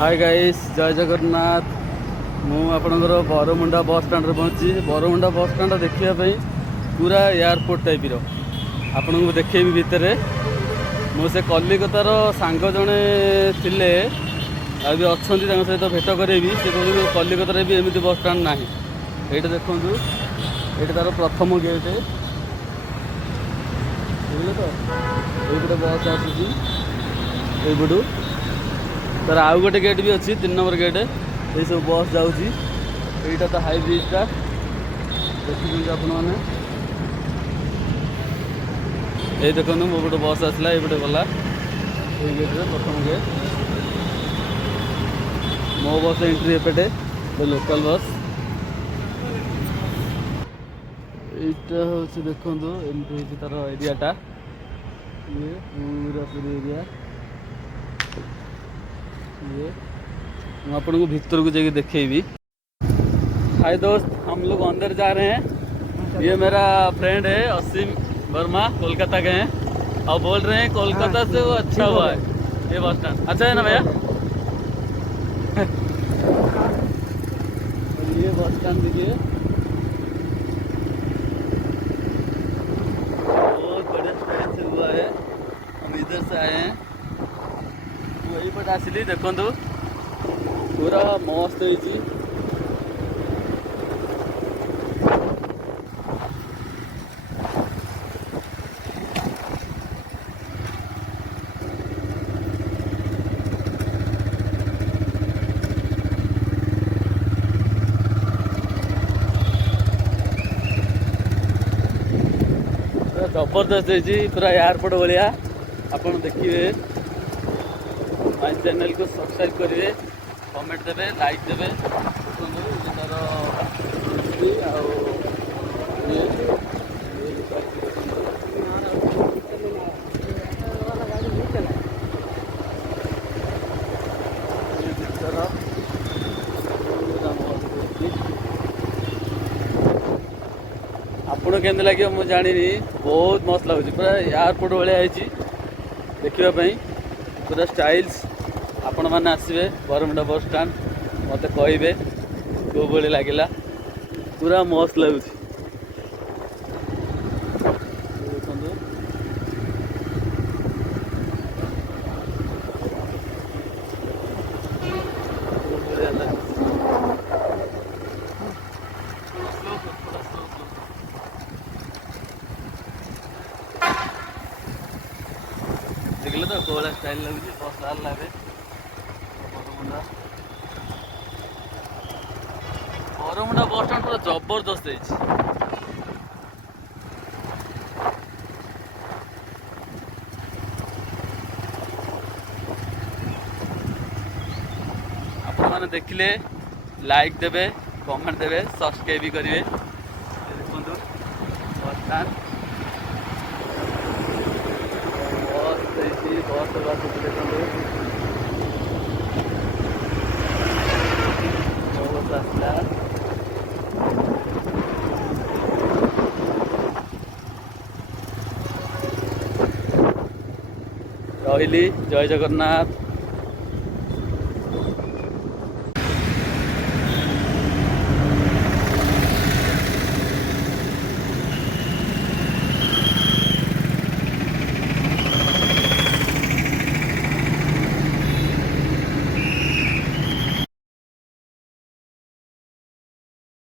Hi guys, जय जगन्नाथ। मु आपणकर बरमुंडा बस स्टाण्ड पहुँची। बरमुंडा बस स्टाण्ड देखापी पूरा एयरपोर्ट टाइप आपन को देखेबी भितर। मो से कलिकतार सांग जड़े थिले अभी अच्छा सहित भेट करेबी। से कहते कलिकतार भी एमती बस स्टाण्ड ना। ये देखु ये तार प्रथम गेट बुझे तो ये बस आसूँ ये तार आउ गोटे गेट भी अच्छी 3 नंबर गेट। ये सब बस जाऊँगी यहाँ तो हाई ब्रिजटा देखिए आपण मैंने ये देखो मो गोटे बस आसला ये गला ये गेट्रे प्रथम गेट मो बस एंट्री एपटे लोकल बस यहाँ हूँ देखो एमती तार एरियाटा ये पूरा पूरी एरिया ये आपन को भीतर को जाके देखेबी। हाय दोस्त, हम लोग अंदर जा रहे हैं। ये मेरा फ्रेंड है असीम वर्मा, कोलकाता के हैं और बोल रहे हैं कोलकाता से वो अच्छा हुआ है ये बस स्टैंड। अच्छा है ना भैया? ये बस स्टैंड देखिए बहुत बड़े स्टाइल से हुआ है। हम इधर से आए हैं वही पट आसली देखु पूरा मस्त होती। जबरदस्त होती पूरा एयरपोर्ट भाया। आपन देखिए माय चैनल को सब्सक्राइब करेंगे, कमेंट देवे, लाइक देवे। आपन केमती लगे मुझे जानी बहुत मस्त लगुच पूरा एयरपोर्ट भाया देखापी पूरा स्टाइल्स। आपण मैंने आसवे बरमुंडा बस स्टाण्ड मत कहे कौ भाई लगे पूरा मस्त लगुच। देखिए तो कोला स्टाइल लगुच बस लाल लगे बरमुंडा बस स्टाण्ड पूरा जबरदस्त है। आपण मैंने देखिले लाइक देवे, कमेंट देवे, सब्सक्राइब भी करेंगे। देखो बस स्टाण्ड बस रही। जय जगन्नाथ।